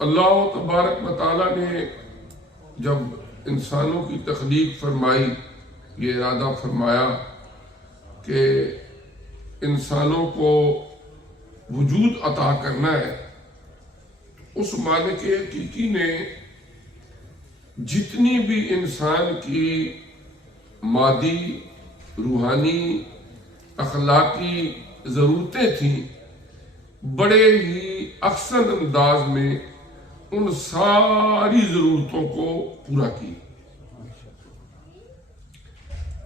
اللہ تبارک و تعالیٰ نے جب انسانوں کی تخلیق فرمائی، یہ ارادہ فرمایا کہ انسانوں کو وجود عطا کرنا ہے، اس مالک حقیقی نے جتنی بھی انسان کی مادی، روحانی، اخلاقی ضرورتیں تھیں، بڑے ہی احسن انداز میں ان ساری ضرورتوں کو پورا کی۔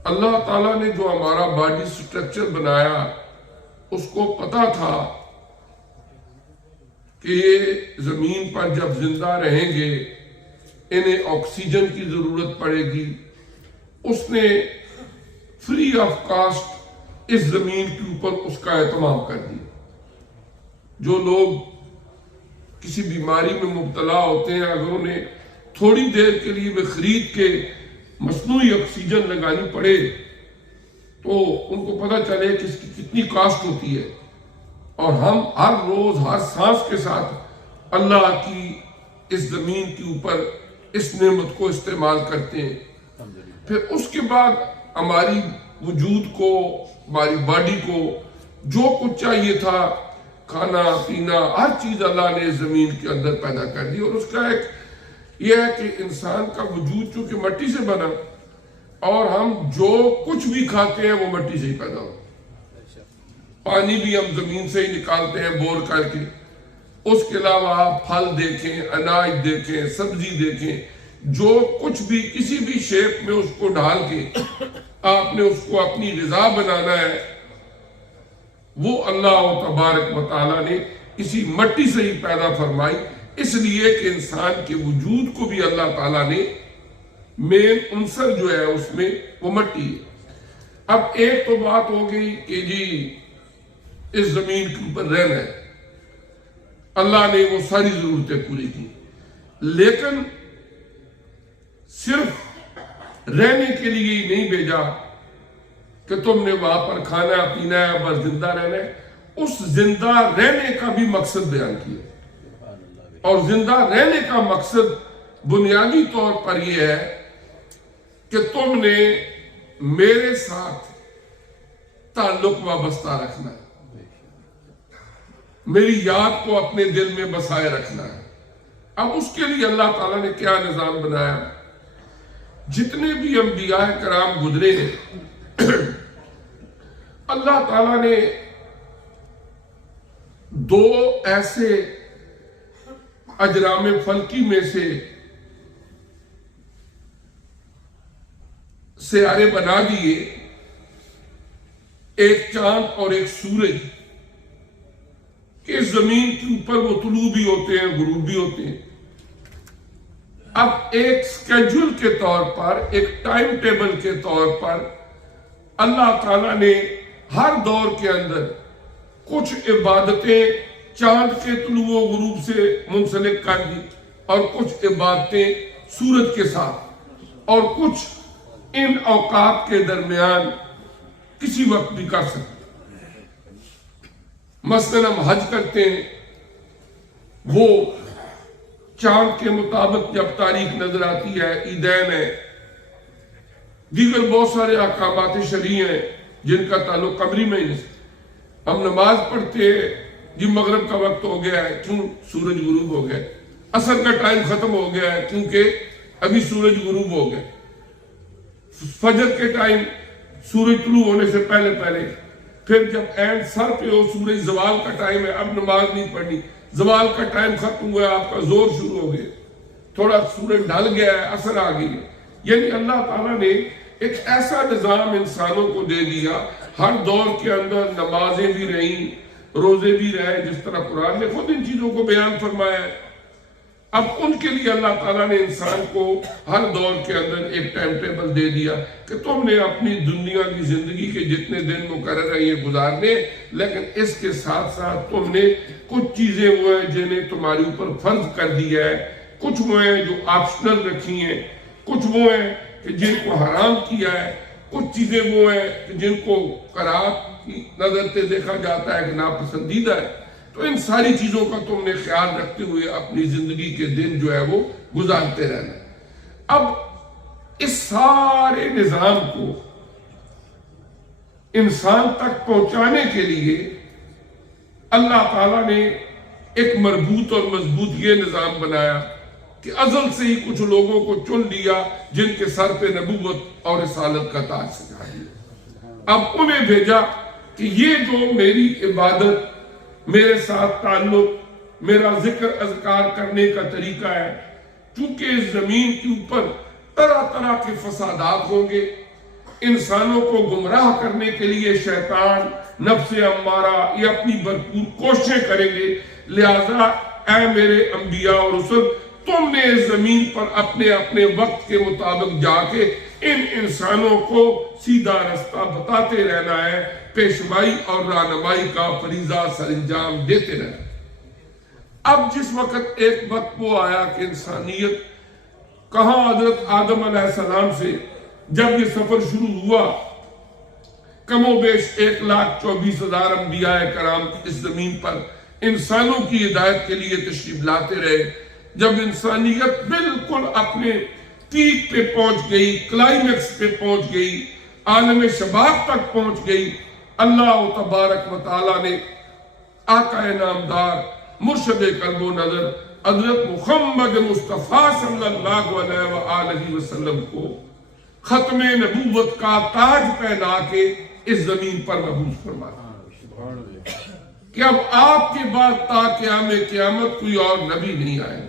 اللہ تعالیٰ نے جو ہمارا باڈی سٹرکچر بنایا، اس کو پتا تھا کہ یہ زمین پر جب زندہ رہیں گے انہیں آکسیجن کی ضرورت پڑے گی۔ اس نے فری آف کاسٹ اس زمین کے اوپر اس کا اہتمام کر دیا۔ جو لوگ کسی بیماری میں مبتلا ہوتے ہیں، اگر انہیں تھوڑی دیر کے لیے وہ خرید کے مصنوعی آکسیجن لگانی پڑے تو ان کو پتہ چلے کہ اس کی کتنی کاسٹ ہوتی ہے، اور ہم ہر روز ہر سانس کے ساتھ اللہ کی اس زمین کے اوپر اس نعمت کو استعمال کرتے ہیں۔ پھر اس کے بعد ہماری وجود کو، ہماری باڈی کو جو کچھ چاہیے تھا، کھانا پینا، ہر چیز اللہ نے زمین کے اندر پیدا کر دی۔ اور اس کا ایک یہ ہے کہ انسان کا وجود چونکہ مٹی سے بنا، اور ہم جو کچھ بھی کھاتے ہیں وہ مٹی سے ہی پیدا ہوتا ہے۔ پانی بھی ہم زمین سے ہی نکالتے ہیں بور کر کے۔ اس کے علاوہ آپ پھل دیکھیں، اناج دیکھیں، سبزی دیکھیں، جو کچھ بھی کسی بھی شیپ میں اس کو ڈھال کے آپ نے اس کو اپنی غذا بنانا ہے، وہ اللہ تبارک و تعالیٰ نے اسی مٹی سے ہی پیدا فرمائی، اس لیے کہ انسان کے وجود کو بھی اللہ تعالیٰ نے مین عنصر جو ہے اس میں وہ مٹی ہے۔ اب ایک تو بات ہو گئی کہ جی اس زمین کے اوپر رہنا ہے، اللہ نے وہ ساری ضرورتیں پوری کی، لیکن صرف رہنے کے لیے ہی نہیں بھیجا کہ تم نے وہاں پر کھانا پینا ہے، بس زندہ رہنا ہے۔ اس زندہ رہنے کا بھی مقصد بیان کیا، اور زندہ رہنے کا مقصد بنیادی طور پر یہ ہے کہ تم نے میرے ساتھ تعلق وابستہ رکھنا ہے، میری یاد کو اپنے دل میں بسائے رکھنا ہے۔ اب اس کے لیے اللہ تعالیٰ نے کیا نظام بنایا؟ جتنے بھی انبیاء کرام گزرے ہیں، اللہ تعالیٰ نے دو ایسے اجرام فلکی میں سے سیارے بنا دیے، ایک چاند اور ایک سورج، کہ زمین کے اوپر وہ طلوع بھی ہوتے ہیں، غروب بھی ہوتے ہیں۔ اب ایک سکیجول کے طور پر، ایک ٹائم ٹیبل کے طور پر اللہ تعالیٰ نے ہر دور کے اندر کچھ عبادتیں چاند کے طلوع و غروب سے منسلک کر دی، اور کچھ عبادتیں سورج کے ساتھ، اور کچھ ان اوقات کے درمیان کسی وقت بھی کر سکتے۔ مثلا ہم حج کرتے ہیں، وہ چاند کے مطابق جب تاریخ نظر آتی ہے، عیدین ہے، دیگر بہت سارے احکامات شرعی ہیں جن کا تعلق قمری مہینے سے۔ ہم نماز پڑھتے ہیں، جی مغرب کا وقت ہو گیا ہے، کیوں؟ سورج غروب ہو گیا۔ عصر کا ٹائم ختم ہو گیا ہے کیونکہ ابھی سورج غروب ہو گیا۔ فجر کے ٹائم سورج طلوع ہونے سے پہلے پہلے، پھر جب اینڈ سر پہ ہو سورج زوال کا ٹائم ہے، اب نماز نہیں پڑھنی، زوال کا ٹائم ختم ہوا ہے، آپ کا زور شروع ہو گیا، تھوڑا سورج ڈھل گیا ہے، عصر آ گئی ہے۔ یعنی اللہ تعالیٰ نے ایک ایسا نظام انسانوں کو دے دیا، ہر دور کے اندر نمازیں بھی رہیں، روزے بھی رہے، جس طرح قرآن نے خود ان چیزوں کو بیان فرمایا ہے۔ اب ان کے لیے اللہ تعالیٰ نے انسان کو ہر دور کے اندر ایک ٹائم ٹیبل دے دیا کہ تم نے اپنی دنیا کی زندگی کے جتنے دن مقرر ہیں یہ گزارنے، لیکن اس کے ساتھ ساتھ تم نے کچھ چیزیں وہ ہیں جنہیں تمہارے اوپر فرض کر دیا ہے، کچھ وہ ہیں جو آپشنل رکھی ہیں، کچھ وہ ہیں کہ جن کو حرام کیا ہے، کچھ چیزیں وہ ہیں کہ جن کو کراہت کی نظر سے دیکھا جاتا ہے کہ ناپسندیدہ ہے۔ تو ان ساری چیزوں کا تم نے خیال رکھتے ہوئے اپنی زندگی کے دن جو ہے وہ گزارتے رہنا ہے۔ اب اس سارے نظام کو انسان تک پہنچانے کے لیے اللہ تعالیٰ نے ایک مربوط اور مضبوط یہ نظام بنایا کہ ازل سے ہی کچھ لوگوں کو چن لیا جن کے سر پہ نبوت اور رسالت کا تاج سجا دیا۔ اب انہیں بھیجا کہ یہ جو میری عبادت، میرے ساتھ تعلق، میرا ذکر اذکار کرنے کا طریقہ ہے، چونکہ اس زمین کے اوپر طرح طرح کے فسادات ہوں گے، انسانوں کو گمراہ کرنے کے لیے شیطان، نفس امارہ یہ اپنی بھرپور کوششیں کریں گے، لہذا اے میرے انبیاء اور رسل، تم نے اس زمین پر اپنے اپنے وقت کے مطابق جا کے ان انسانوں کو سیدھا رستہ بتاتے رہنا ہے، پیشوائی اور رہنمائی کا فریضہ سر انجام دیتے رہنا۔ اب جس وقت ایک وقت وہ آیا کہ انسانیت کہاں حضرت آدم علیہ السلام سے جب یہ سفر شروع ہوا، کم و بیش 1,24,000 انبیاء کرام اس زمین پر انسانوں کی ہدایت کے لیے تشریف لاتے رہے۔ جب انسانیت بالکل اپنے پیک پہ پہنچ گئی، کلائمیکس پہ پہنچ گئی، عالم شباب تک پہنچ گئی، اللہ تبارک و تعالیٰ نے آقا نامدار مرشد قلب و نظر حضرت محمد مصطفیٰ صلی اللہ علیہ وآلہ وسلم کو ختم نبوت کا تاج پہنا کے اس زمین پر مبعوث فرمایا کہ اب آپ کے بعد تا قیام قیامت کوئی اور نبی نہیں آئے،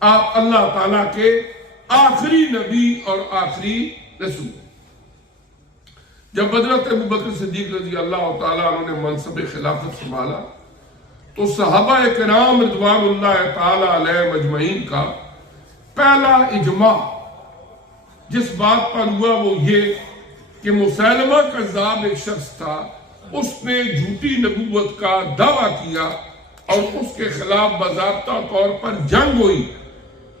آپ اللہ تعالیٰ کے آخری نبی اور آخری رسول۔ جب حضرت ابوبکر صدیق رضی اللہ تعالیٰ عنہ نے منصب خلافت سنبھالا تو صحابہ کرام رضوان اللہ تعالیٰ علیہ مجمعین کا پہلا اجماع جس بات پر ہوا وہ یہ کہ مسیلمہ کذاب ایک شخص تھا، اس نے جھوٹی نبوت کا دعویٰ کیا اور اس کے خلاف باضابطہ طور پر جنگ ہوئی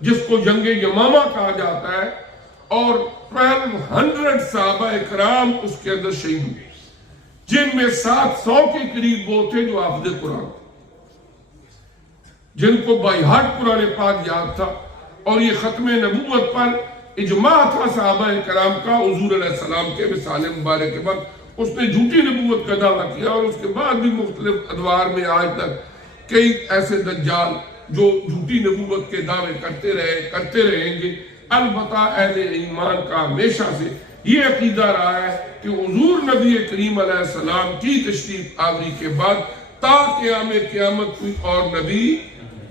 جس کو جنگ یمامہ کہا جاتا ہے، اور 1200 صحابہ اکرام اس کے اندر شہید ہوئے، جن میں 700 کے قریب وہ تھے جو حافظ قرآن تھے، جن کو بائی ہارٹ قرآن پاک یاد تھا، اور یہ ختم نبوت پر اجماع تھا صحابہ کرام کا حضور علیہ السلام کے وصال مبارک کے بعد۔ اس نے جھوٹی نبوت کا دعویٰ کیا اور اس کے بعد بھی مختلف ادوار میں آج تک کئی ایسے دجال جو جھوٹی نبوت کے دعوے کرتے رہیں گے۔ البتہ اہل ایمان کا ہمیشہ سے یہ عقیدہ رہا ہے کہ حضور نبی کریم علیہ السلام کی تشریف آوری کے بعد تا قیام قیامت کوئی اور نبی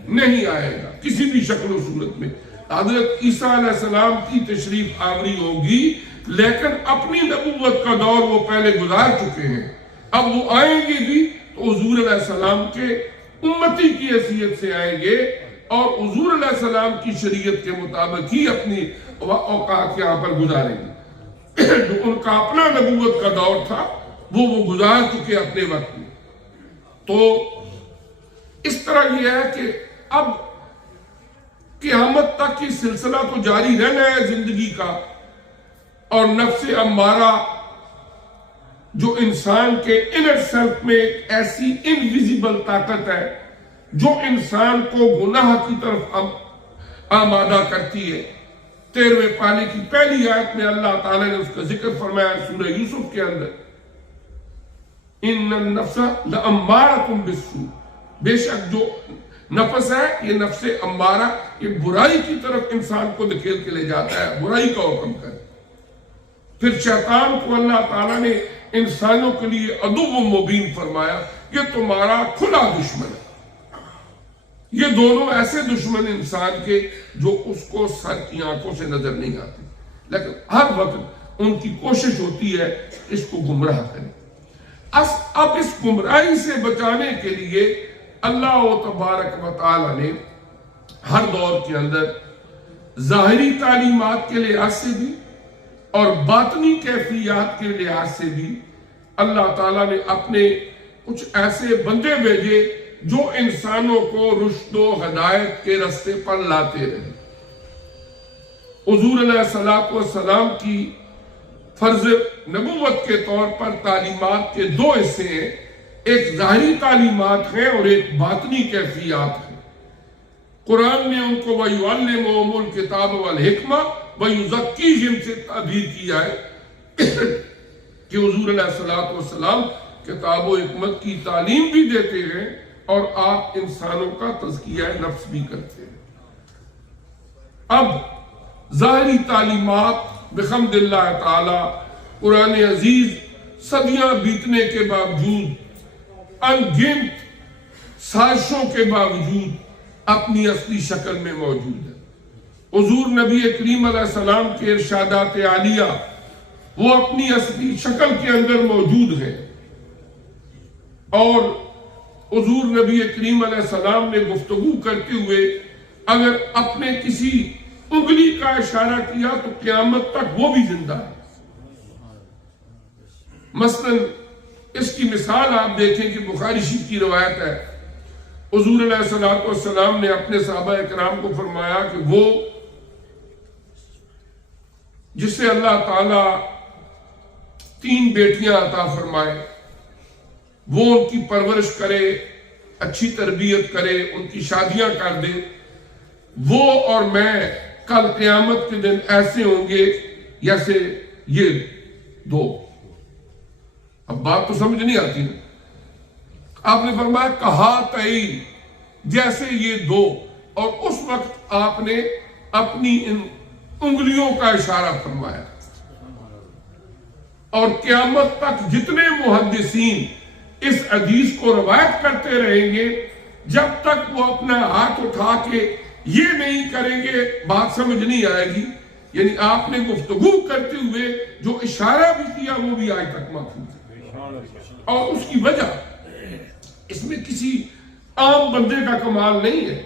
نہیں آئے گا کسی بھی شکل و صورت میں۔ حضرت عیسیٰ علیہ السلام کی تشریف آوری ہوگی، لیکن اپنی نبوت کا دور وہ پہلے گزار چکے ہیں، اب وہ آئیں گے بھی تو حضور علیہ السلام کے امتی کی حیثیت سے آئیں گے اور حضور علیہ السلام کی شریعت کے مطابق ہی اپنی اوقات یہاں پر گزاریں گے۔ جو ان کا اپنا نبوت کا دور تھا وہ گزار چکے اپنے وقت میں۔ تو اس طرح یہ ہے کہ اب قیامت تک یہ سلسلہ تو جاری رہنا ہے زندگی کا، اور نفس امارہ جو انسان کے انر سیلف میں ایک ایسی انویزیبل طاقت ہے جو انسان کو گناہ کی طرف آمادہ کرتی ہے۔ 13ویں پارے کی پہلی آیت میں اللہ تعالیٰ نے اس کا ذکر فرمایا سورہ یوسف کے اندر، ان النفس لامارۃ بالسوء، بے شک جو نفس ہے یہ نفس امارہ، یہ برائی کی طرف انسان کو دھکیل کے لے جاتا ہے، برائی کا حکم کرے۔ پھر شیطان کو اللہ تعالیٰ نے انسانوں کے لیے عدو مبین فرمایا، یہ تمہارا کھلا دشمن ہے۔ یہ دونوں ایسے دشمن انسان کے جو اس کو سر کی آنکھوں سے نظر نہیں آتے، لیکن ہر وقت ان کی کوشش ہوتی ہے اس کو گمراہ کریں۔ اب اس گمراہی سے بچانے کے لیے اللہ تبارک و تعالی نے ہر دور کے اندر ظاہری تعلیمات کے لحاظ سے بھی اور باطنی کیفیات کے لحاظ سے بھی اللہ تعالیٰ نے اپنے کچھ ایسے بندے بھیجے جو انسانوں کو رشد و ہدایت کے رستے پر لاتے رہے۔ حضور علیہ السلام کی فرض نبوت کے طور پر تعلیمات کے 2 حصے ہیں، ایک ظاہری تعلیمات ہیں اور ایک باطنی کیفیات ہیں۔ قرآن نے ان کو وَيُعَلِّمُهُمُ الْكِتَابَ وَالْحِكْمَةَ وَيُزَكِّيهِمْ سے تعبیر کیا ہے کہ حضور علیہ السلام کتاب و حکمت کی تعلیم بھی دیتے ہیں اور آپ انسانوں کا تزکیہ نفس بھی کرتے ہیں۔ اب ظاہری تعلیمات بحمد اللہ تعالی قرآن عزیز صدیاں بیتنے کے باوجود، ان گنت سازشوں کے باوجود اپنی اصلی شکل میں موجود ہے۔ حضور نبی کریم علیہ السلام کے ارشادات عالیہ وہ اپنی اصلی شکل کے اندر موجود ہیں، اور حضور نبی کریم علیہ السلام نے گفتگو کرتے ہوئے اگر اپنے کسی انگلی کا اشارہ کیا تو قیامت تک وہ بھی زندہ ہے۔ مثلا اس کی مثال آپ دیکھیں کہ بخاری شریف کی روایت ہے، حضور علیہ السلام نے اپنے صحابہ اکرام کو فرمایا کہ وہ جسے اللہ تعالی 3 بیٹیاں عطا فرمائے، وہ ان کی پرورش کرے، اچھی تربیت کرے، ان کی شادیاں کر دے، وہ اور میں کل قیامت کے دن ایسے ہوں گے جیسے یہ 2۔ اب بات تو سمجھ نہیں آتی نا، آپ نے فرمایا کہا تعین، جیسے یہ 2، اور اس وقت آپ نے اپنی ان انگلیوں کا اشارہ فرمایا۔ اور قیامت تک جتنے محدثین اس حدیث کو روایت کرتے رہیں گے، جب تک وہ اپنا ہاتھ اٹھا کے یہ نہیں کریں گے بات سمجھ نہیں آئے گی۔ یعنی آپ نے گفتگو کرتے ہوئے جو اشارہ بھی کیا وہ بھی آج تک محفوظ ہے، اور اس کی وجہ اس میں کسی عام بندے کا کمال نہیں ہے۔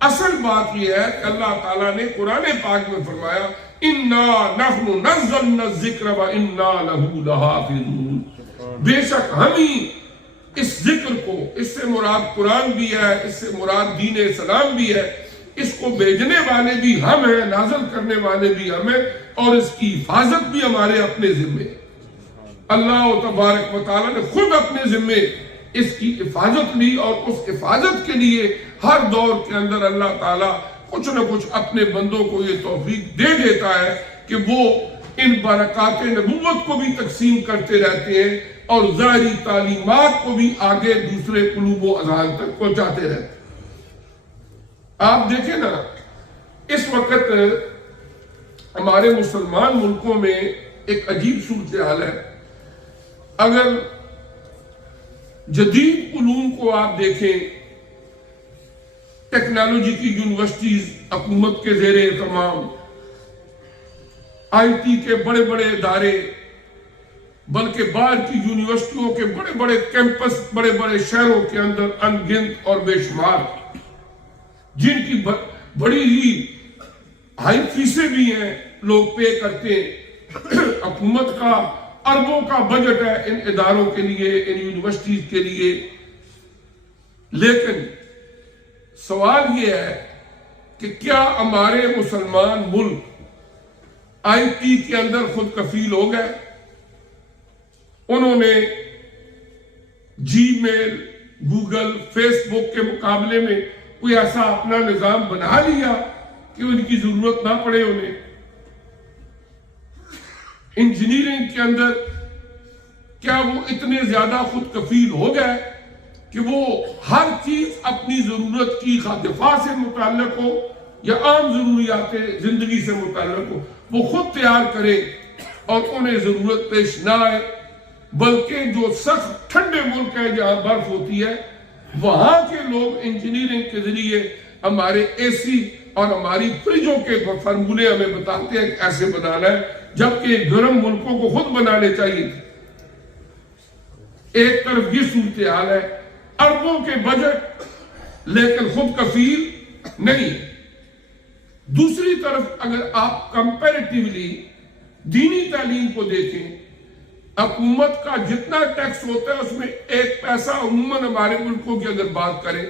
اصل بات یہ ہے کہ اللہ تعالیٰ نے قرآن پاک میں فرمایا اِنَّا نَحْنُ نَزَّلْنَا الذِّكْرَ وَإِنَّا لَهُ لَحَافِظُونَ، بے شک ہم ہی اس ذکر کو، اس سے مراد قرآن بھی ہے، اس سے مراد دین اسلام بھی ہے، اس کو بھیجنے والے بھی ہم ہیں، نازل کرنے والے بھی ہم ہیں، اور اس کی حفاظت بھی ہمارے اپنے ذمے۔ اللہ تبارک و تعالیٰ نے خود اپنے ذمے اس کی حفاظت لی، اور اس حفاظت کے لیے ہر دور کے اندر اللہ تعالیٰ کچھ نہ کچھ اپنے بندوں کو یہ توفیق دے دیتا ہے کہ وہ ان برکات نبوت کو بھی تقسیم کرتے رہتے ہیں اور ظاہری تعلیمات کو بھی آگے دوسرے قلوب و اذہان تک پہنچاتے رہتے ہیں۔ آپ دیکھیں نا، اس وقت ہمارے مسلمان ملکوں میں ایک عجیب صورتحال ہے۔ اگر جدید علوم کو آپ دیکھیں، ٹیکنالوجی کی یونیورسٹیز حکومت کے زیر اہتمام، آئی ٹی کے بڑے بڑے ادارے، بلکہ باہر کی یونیورسٹیوں کے بڑے بڑے کیمپس بڑے بڑے شہروں کے اندر ان گنت اور بے شمار، جن کی بڑی ہی ہائی فیسیں بھی ہیں، لوگ پے کرتے ہیں۔ حکومت کا اربوں کا بجٹ ہے ان اداروں کے لیے، ان یونیورسٹیز کے لیے، لیکن سوال یہ ہے کہ کیا ہمارے مسلمان ملک آئی ٹی کے اندر خود کفیل ہو گئے؟ انہوں نے جی میل، گوگل، فیس بک کے مقابلے میں کوئی ایسا اپنا نظام بنا لیا کہ ان کی ضرورت نہ پڑے انہیں؟ انجینئرنگ کے اندر کیا وہ اتنے زیادہ خود کفیل ہو گئے کہ وہ ہر چیز اپنی ضرورت کی خواہ دفاع سے متعلق ہو یا عام ضروریات زندگی سے متعلق ہو وہ خود تیار کرے اور انہیں ضرورت پیش نہ آئے؟ بلکہ جو سخت ٹھنڈے ملک ہے جہاں برف ہوتی ہے، وہاں کے لوگ انجینئرنگ کے ذریعے ہمارے اے سی اور ہماری فریجوں کے فارمولے ہمیں بتاتے ہیں کہ ایسے بنانا ہے، جبکہ گرم ملکوں کو خود بنانے چاہیے تھے۔ ایک طرف یہ صورتحال ہے، اربوں کے بجٹ لیکن خود کفیل نہیں۔ دوسری طرف اگر آپ کمپیریٹیولی دینی تعلیم کو دیکھیں، حکومت کا جتنا ٹیکس ہوتا ہے اس میں 1 پیسہ عموماً ہمارے ملکوں کی اگر بات کریں،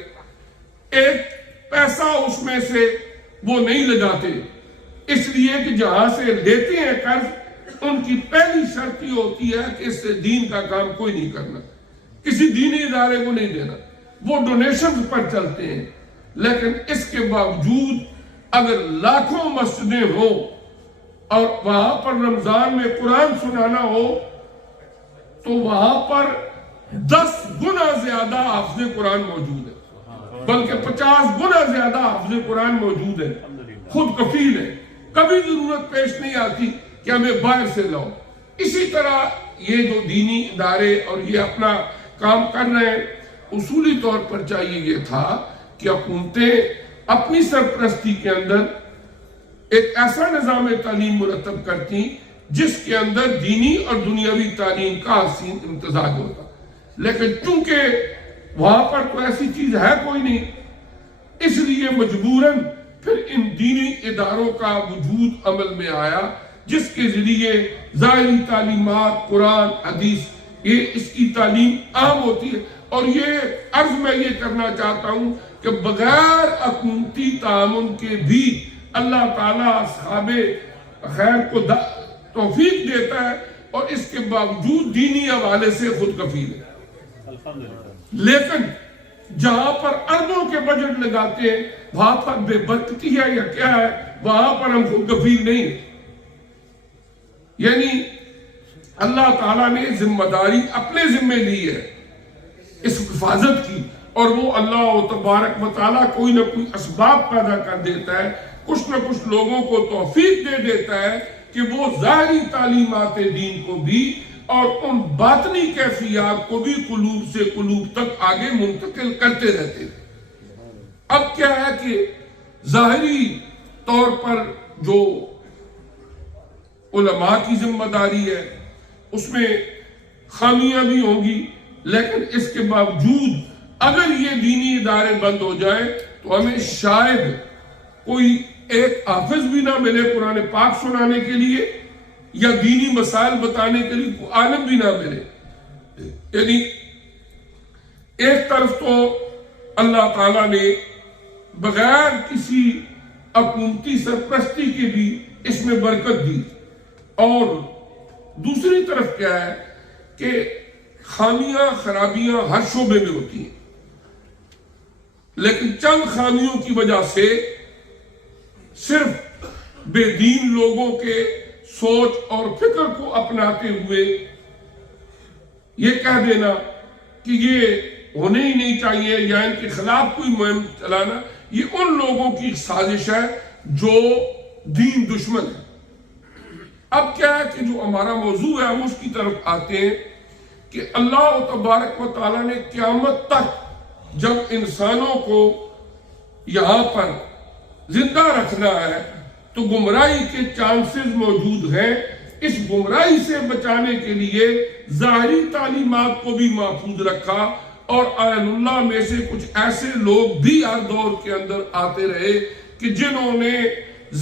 1 پیسہ اس میں سے وہ نہیں لگاتے، اس لیے کہ جہاں سے لیتے ہیں قرض ان کی پہلی شرط یہ ہوتی ہے کہ اس سے دین کا کام کوئی نہیں کرنا۔ کسی دینی ادارے کو نہیں دینا، وہ ڈونیشن پر چلتے ہیں۔ لیکن اس کے باوجود اگر لاکھوں مسجدیں ہوں اور وہاں پر رمضان میں قرآن سنانا ہو تو وہاں پر 10 گنا زیادہ حافظ قرآن موجود ہے، بلکہ 50 گنا زیادہ حافظ قرآن موجود ہے، خود کفیل ہے، کبھی ضرورت پیش نہیں آتی کہ ہمیں باہر سے لاؤ۔ اسی طرح یہ جو دینی ادارے اور یہ اپنا کام کر رہے ہیں، اصولی طور پر چاہیے یہ تھا کہ حکومتیں اپنی سرپرستی کے اندر ایک ایسا نظام تعلیم مرتب کرتی جس کے اندر دینی اور دنیاوی تعلیم کا حسین امتزاج ہوتا، لیکن چونکہ وہاں پر کوئی ایسی چیز ہے کوئی نہیں، اس لیے مجبوراً پھر ان دینی اداروں کا وجود عمل میں آیا جس کے ذریعے ظاہری تعلیمات قرآن حدیث یہ اس کی تعلیم عام ہوتی ہے۔ اور یہ عرض میں یہ کرنا چاہتا ہوں کہ بغیر حکومتی تعاون کے بھی اللہ تعالیٰ اصحاب خیر کو توفیق دیتا ہے اور اس کے باوجود دینی حوالے سے خود کفیل ہے۔ لیکن جہاں پر اربوں کے بجٹ لگاتے ہیں وہاں پر بے برکتی ہے یا کیا ہے، وہاں پر ہم خود کفیل نہیں ہیں۔ یعنی اللہ تعالیٰ نے ذمہ داری اپنے ذمہ لی ہے اس حفاظت کی، اور وہ اللہ تبارک و تعالیٰ کوئی نہ کوئی اسباب پیدا کر دیتا ہے، کچھ نہ کچھ لوگوں کو توفیق دے دیتا ہے کہ وہ ظاہری تعلیمات دین کو بھی اور ان باطنی کیفیات کو بھی قلوب سے قلوب تک آگے منتقل کرتے رہتے ہیں۔ اب کیا ہے کہ ظاہری طور پر جو علماء کی ذمہ داری ہے اس میں خامیاں بھی ہوں گی، لیکن اس کے باوجود اگر یہ دینی ادارے بند ہو جائیں تو ہمیں شاید کوئی ایک حافظ بھی نہ ملے قرآن پاک سنانے کے لیے یا دینی مسائل بتانے کے لیے کوئی عالم بھی نہ ملے۔ یعنی ایک طرف تو اللہ تعالیٰ نے بغیر کسی حکومتی سرپرستی کے بھی اس میں برکت دی، اور دوسری طرف کیا ہے کہ خامیاں خرابیاں ہر شعبے میں ہوتی ہیں، لیکن چند خامیوں کی وجہ سے صرف بے دین لوگوں کے سوچ اور فکر کو اپناتے ہوئے یہ کہہ دینا کہ یہ ہونے ہی نہیں چاہیے یا ان کے خلاف کوئی مہم چلانا، یہ ان لوگوں کی سازش ہے جو دین دشمن ہے۔ اب کیا ہے کہ جو ہمارا موضوع ہے ہم اس کی طرف آتے ہیں کہ اللہ تبارک و تعالیٰ نے قیامت تک جب انسانوں کو یہاں پر زندہ رکھنا ہے تو گمراہی کے چانسز موجود ہیں، اس گمراہی سے بچانے کے لیے ظاہری تعلیمات کو بھی محفوظ رکھا، اور اہل اللہ میں سے کچھ ایسے لوگ بھی ہر دور کے اندر آتے رہے کہ جنہوں نے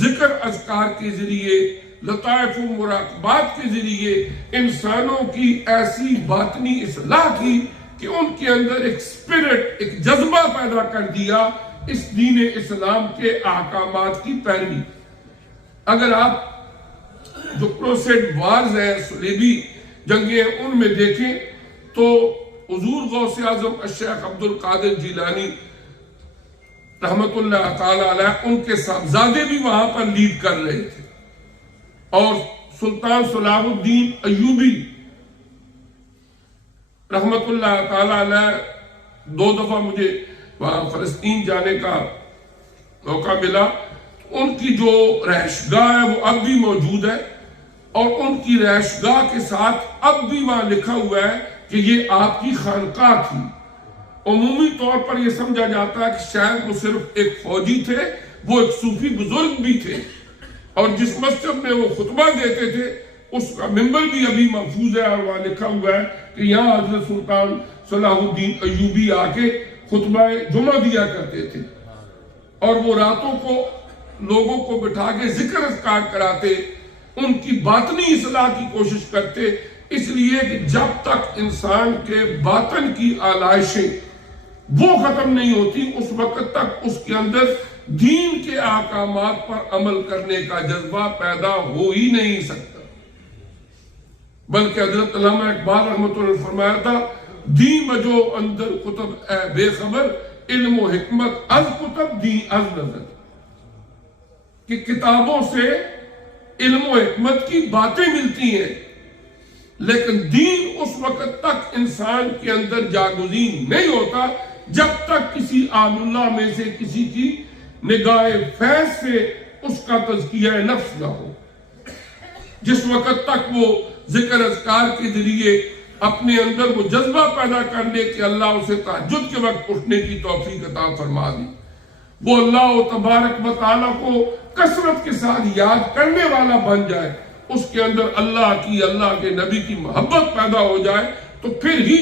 ذکر اذکار کے ذریعے لطائف و مراقبات کے ذریعے انسانوں کی ایسی باطنی اصلاح کی کہ ان کے اندر ایک سپرٹ، ایک جذبہ پیدا کر دیا اس دین اسلام کے احکامات کی پیروی۔ اگر آپ جو کروسیڈ وارز ہیں، صلیبی جنگیں ہیں، ان میں دیکھیں تو حضور غوث اعظم الشیخ عبد القادر جیلانی رحمت اللہ تعالی علیہ ان کے صاحبزادے بھی وہاں پر لیڈ کر رہے تھے، اور سلطان صلاح الدین ایوبی رحمت اللہ تعالی علیہ 2 دفعہ مجھے وہاں فلسطین جانے کا موقع ملا، ان کی جو رہائشگاہ ہے وہ اب بھی موجود ہے، اور ان کی رہائشگاہ کے ساتھ اب بھی وہاں لکھا ہوا ہے کہ یہ آپ کی خانقاہ تھی۔ عمومی طور پر یہ سمجھا جاتا ہے کہ شاید وہ صرف ایک فوجی تھے، وہ ایک صوفی بزرگ بھی تھے، اور جس مسجد میں وہ خطبہ دیتے تھے اس کا ممبر بھی ابھی محفوظ ہے، اور وہاں لکھا ہوا ہے کہ یہاں حضرت سلطان صلاح الدین ایوبی آ کے خطبہ جمعہ دیا کرتے تھے، اور وہ راتوں کو لوگوں کو بٹھا کے ذکر اذکار کراتے، ان کی باطنی اصلاح کی کوشش کرتے، اس لیے کہ جب تک انسان کے باطن کی آلائشیں وہ ختم نہیں ہوتی اس وقت تک اس کے اندر دین کے احکامات پر عمل کرنے کا جذبہ پیدا ہو ہی نہیں سکتا۔ بلکہ حضرت علامہ اقبال رحمۃ اللہ نے فرمایا تھا، دی مجو اندر کتب اے بے خبر، علم و حکمت از کتب دی از نظر، کہ کتابوں سے علم و حکمت کی باتیں ملتی ہیں، لیکن دین اس وقت تک انسان کے اندر جاگزین نہیں ہوتا جب تک کسی آل اللہ میں سے کسی کی نگاہ فیض سے اس کا تزکیہ نفس نہ ہو۔ جس وقت تک وہ ذکر اذکار کے ذریعے اپنے اندر وہ جذبہ پیدا کر لے کہ اللہ اسے تہجد کے وقت اٹھنے کی توفیق عطا فرما دی، وہ اللہ تبارک و تعالیٰ کو کثرت کے ساتھ یاد کرنے والا بن جائے، اس کے اندر اللہ کی، اللہ کے نبی کی محبت پیدا ہو جائے، تو پھر ہی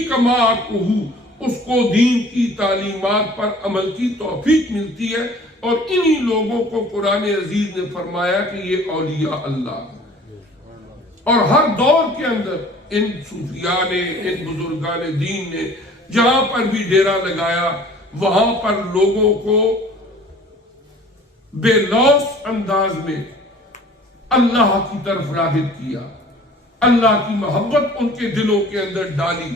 اس کو دین کی تعلیمات پر عمل کی توفیق ملتی ہے۔ اور انہی لوگوں کو قرآن عزیز نے فرمایا کہ یہ اولیاء اللہ ہیں۔ اور ہر دور کے اندر ان صوفیاء نے، ان بزرگان دین نے جہاں پر بھی ڈیرا لگایا، وہاں پر لوگوں کو بے لوث انداز میں اللہ کی طرف راغب کیا، اللہ کی محبت ان کے دلوں کے اندر ڈالی،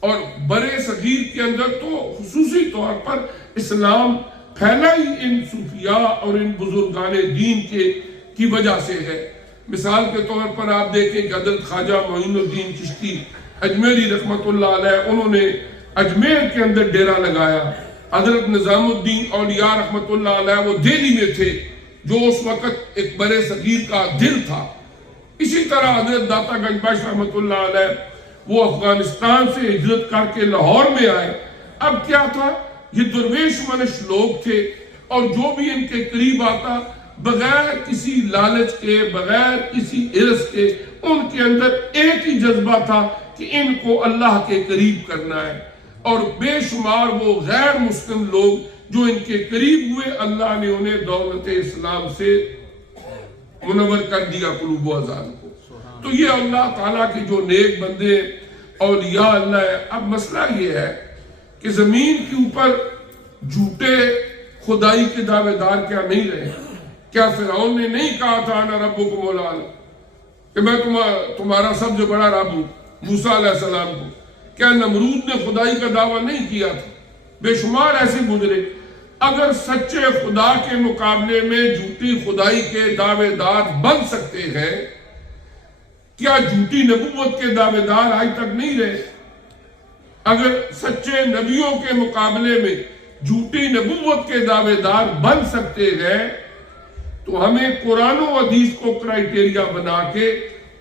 اور برے صغیر کے اندر تو خصوصی طور پر اسلام پھیلا ہی ان صوفیاء اور ان بزرگان دین کی وجہ سے ہے۔ مثال کے طور پر آپ دیکھیں کہ حضرت خواجہ معین الدین چشتی اجمیری رحمت اللہ علیہ، انہوں نے اجمیر کے اندر ڈیرا لگایا۔ حضرت نظام الدین اولیاء رحمت اللہ علیہ وہ دہلی میں تھے، جو اس وقت ایک برے صغیر کا دل تھا۔ اسی طرح حضرت داتا گنج بخش رحمت اللہ علیہ وہ افغانستان سے ہجرت کر کے لاہور میں آئے۔ اب کیا تھا، یہ درویش منش لوگ تھے، اور جو بھی ان کے قریب آتا بغیر کسی لالچ کے، بغیر کسی عرض کے، ان کے اندر ایک ہی جذبہ تھا کہ ان کو اللہ کے قریب کرنا ہے۔ اور بے شمار وہ غیر مسلم لوگ جو ان کے قریب ہوئے، اللہ نے انہیں دولت اسلام سے منور کر دیا قلوب و اذان کو۔ تو یہ اللہ تعالیٰ کے جو نیک بندے اولیاء اللہ ہے۔ اب مسئلہ یہ ہے کہ زمین کے اوپر جھوٹے خدائی کے دعوے دار کیا نہیں رہے؟ کیا فرعون نے نہیں کہا تھا انا ربکم الاعلی، کہ میں تمہارا سب سے بڑا رب ہوں موسیٰ علیہ السلام کو؟ کیا نمرود نے خدائی کا دعویٰ نہیں کیا تھا؟ بے شمار ایسے گزرے۔ اگر سچے خدا کے مقابلے میں جھوٹی خدائی کے دعوے دار بن سکتے ہیں، کیا جھوٹی نبوت کے دعوے دار آج تک نہیں رہے؟ اگر سچے نبیوں کے مقابلے میں جھوٹی نبوت کے دعوے دار بن سکتے ہیں، تو ہمیں قرآن و حدیث کو کرائیٹیریا بنا کے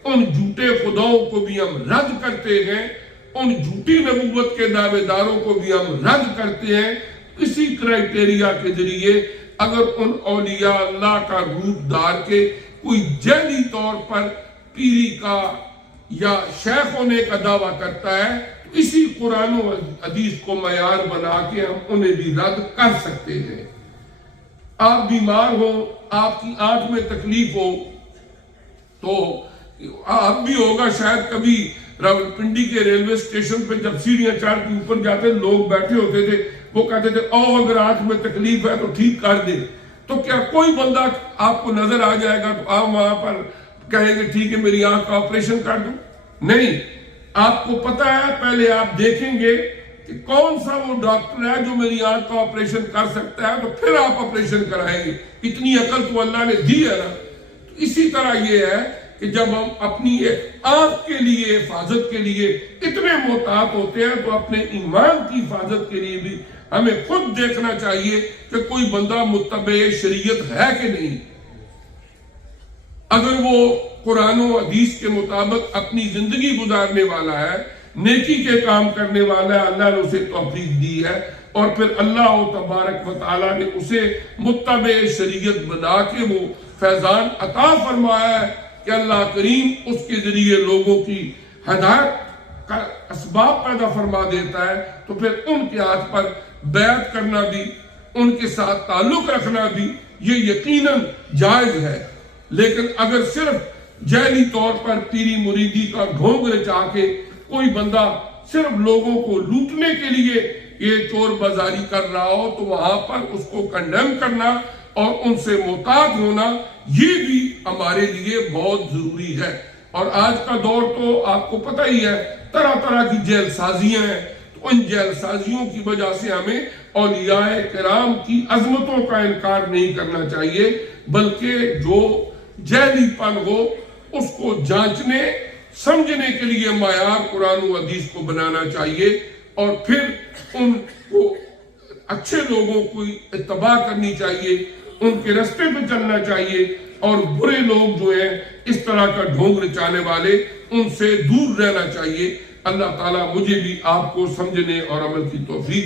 ان جھوٹے خداؤں کو بھی ہم رد کرتے ہیں، ان جھوٹی نبوت کے دعوے داروں کو بھی ہم رد کرتے ہیں۔ اسی کرائیٹیریا کے ذریعے اگر ان اولیاء اللہ کا روپ دار کے کوئی جعلی طور پر پیری کا یا شیخ ہونے کا دعویٰ کرتا ہے، تو اسی قرآن و حدیث کو معیار بنا کے ہم انہیں بھی رد کر سکتے ہیں۔ آپ بیمار ہو، آپ کی آنکھ میں تکلیف ہو، تو آپ بھی ہوگا شاید کبھی راولپنڈی کے ریلوے اسٹیشن پہ جب سیڑھیاں چڑھ کے اوپر جاتے لوگ بیٹھے ہوتے تھے، وہ کہتے تھے او اگر آنکھ میں تکلیف ہے تو ٹھیک کر دے۔ تو کیا کوئی بندہ آپ کو نظر آ جائے گا تو آپ وہاں پر کہیں گے ٹھیک ہے میری آنکھ کا آپریشن کر دوں؟ نہیں، آپ کو پتا ہے پہلے آپ دیکھیں گے کہ کون سا وہ ڈاکٹر ہے جو میری آنکھ کا آپریشن کر سکتا ہے، تو پھر آپ آپریشن کرائیں گے۔ اتنی عقل تو اللہ نے دی ہے نا۔ تو اسی طرح یہ ہے کہ جب ہم اپنی ایک آنکھ کے لیے حفاظت کے لیے اتنے محتاط ہوتے ہیں، تو اپنے ایمان کی حفاظت کے لیے بھی ہمیں خود دیکھنا چاہیے کہ کوئی بندہ متبع شریعت ہے کہ نہیں۔ اگر وہ قرآن و حدیث کے مطابق اپنی زندگی گزارنے والا ہے، نیکی کے کام کرنے والا ہے، اللہ نے اسے توفیق دی ہے، اور پھر اللہ تبارک و تعالیٰ نے اسے متبع شریعت بنا کے وہ فیضان عطا فرمایا ہے کہ اللہ کریم اس کے ذریعے لوگوں کی ہدایت کا اسباب پیدا فرما دیتا ہے، تو پھر ان کے ہاتھ پر بیعت کرنا بھی، ان کے ساتھ تعلق رکھنا بھی یہ یقیناً جائز ہے۔ لیکن اگر صرف جعلی طور پر پیری مریدی کا ڈھونگ رچا کے کوئی بندہ صرف لوگوں کو لوٹنے کے لیے یہ چور بازاری کر رہا ہو، تو وہاں پر اس کو کنڈیم کرنا اور ان سے محتاط ہونا یہ بھی ہمارے لیے بہت ضروری ہے۔ اور آج کا دور تو آپ کو پتہ ہی ہے، طرح طرح کی جیل سازیاں ہیں، ان جیل سازیوں کی وجہ سے ہمیں اولیاء کرام کی عظمتوں کا انکار نہیں کرنا چاہیے، بلکہ جو جیلی پن ہو اس کو جانچنے سمجھنے کے لیے معیار قرآن و حدیث کو بنانا چاہیے، اور پھر ان کو اچھے لوگوں کو اتباع کرنی چاہیے، ان کے راستے پہ چلنا چاہیے، اور برے لوگ جو ہیں اس طرح کا ڈھونگ رچانے والے ان سے دور رہنا چاہیے۔ اللہ تعالیٰ مجھے بھی آپ کو سمجھنے اور عمل کی توفیق